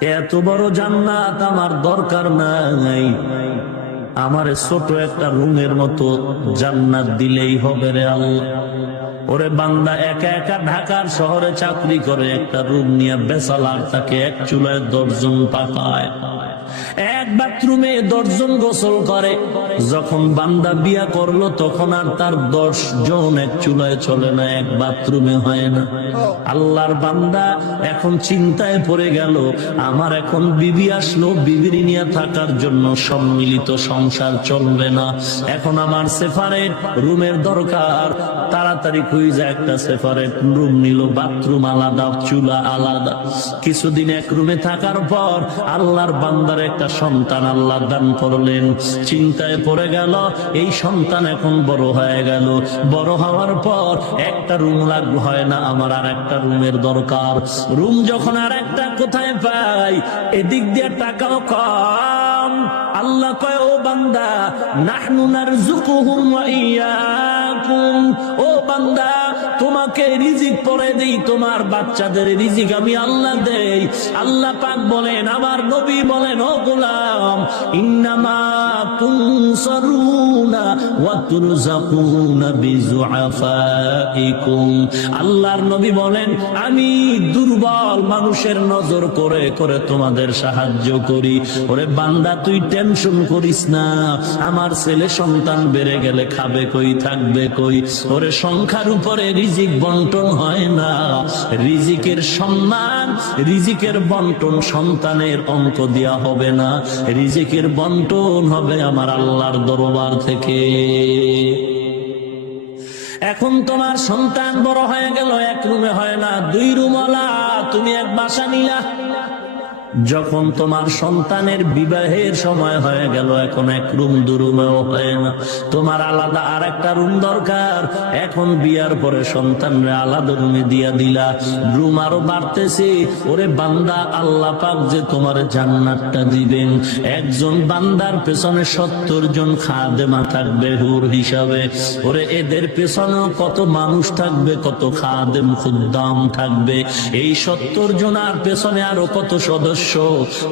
এত বড় জান্নাত আমার দরকার নাই, আমার ছোট একটা রুমের মতো জান্নাত দিলেই হবে রে আল্লাহ। ওরে বান্দা একা একা ঢাকার শহরে চাকরি করে, একটা রুম নিয়ে বেচালার তাকে এক চুলায় 10 জন পাকায়, এক বাথরুমে 10 জন গোসল করে। যখন বান্দা বিয়া করলো তখন আর তার 10 জন এক চুলায় চলে না, এক বাথরুমে হয় না। আল্লাহর বান্দা এখন চিন্তায় পড়ে গেল, আমার এখন বিবি আসলো, বিবির নিয়ে থাকার জন্য সম্মিলিত সংসার চলবে না, এখন আমার সেপারেট রুমের দরকার। তাড়াতাড়ি খুঁজে একটা সেপারেট রুম নিল, বাথরুম আলাদা, চুলা আলাদা। কিছুদিন এক রুমে থাকার পর আল্লাহর বান্দার একটা সন্তান আল্লাহ দান করলেন। চিন্তায় পড়ে গেল, এই সন্তান এখন বড় হয়ে গেল, বড় হওয়ার পর একটা রুম লাগবে, হয় না, আমার আর একটা রুমের দরকার। রুম যখন আর একটা কোথায় পাই, এদিক দিয়ে টাকাও কম। আল্লাহ কয়, ও বান্দা, নাহনু নারযুকুহুম ওয়া ইয়াকুম, ও বান্দা তোমাকে রিজিক পরে দেই, তোমার বাচ্চাদের রিজিক আমি আল্লাহ দেই। আল্লাহ পাক বলেন, আমার নবী বলেন, ও গোলাম, ইন্নামা তুনসারুনা ওয়া তুরযাকুনা বিযুআফাইকুম। আল্লাহর নবী বলেন, আমি দুর্বল মানুষের নজর করে করে তোমাদের সাহায্য করি। ওরে বান্দা, তুই টেনশন করিস না, আমার ছেলে সন্তান বেড়ে গেলে খাবে কই, থাকবে কই। ওরে সংখ্যার উপরে রিজিক বন্টন হয় না, রিজিকের সম্মান, রিজিকের বন্টন সন্তানের অঙ্ক দেয়া হবে না, রিজিকের বন্টন হবে আমার আল্লাহর দরবার থেকে। এখন তোমার সন্তান বড় হয়ে গেল, এক রুমে হয় না, 2 রুমওয়ালা, তুমি এক বাসা নিলা। যখন তোমার সন্তানের বিবাহের সময় হয়ে গেল, এখন এক রুম 2 রুমেও হয় না, তোমার আলাদা আর একটা রুম দরকার। এখন বিয়ার পরে সন্তানরা আলাদা রুমে দিয়া দিলা, রুম আরো বাড়তেছে। ওরে বান্দা, আল্লাহ পাক যে তোমার জান্নাতটা দিবেন, একজন বান্দার পেছনে 70 জন খাদেমা থাকবে হুর হিসাবে। ওরে এদের পেছনেও কত মানুষ থাকবে, কত খাদেম খুদ্দাম থাকবে। এই 70 জনার পেছনে আরো কত সদস্য।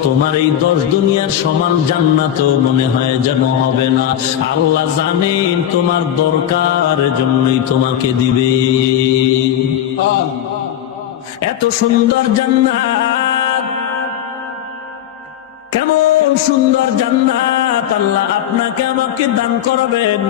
তোমার এই 10 দুনিয়ার সমান জান্নাতও মনে হয় যেন হবে না। আল্লাহ জানেন তোমার দরকার, জন্যই তোমাকে দিবে। এত সুন্দর জান্নাত, কেমন সুন্দর জান্নাত আল্লাহ আপনাকে আমাকে দান করবেন।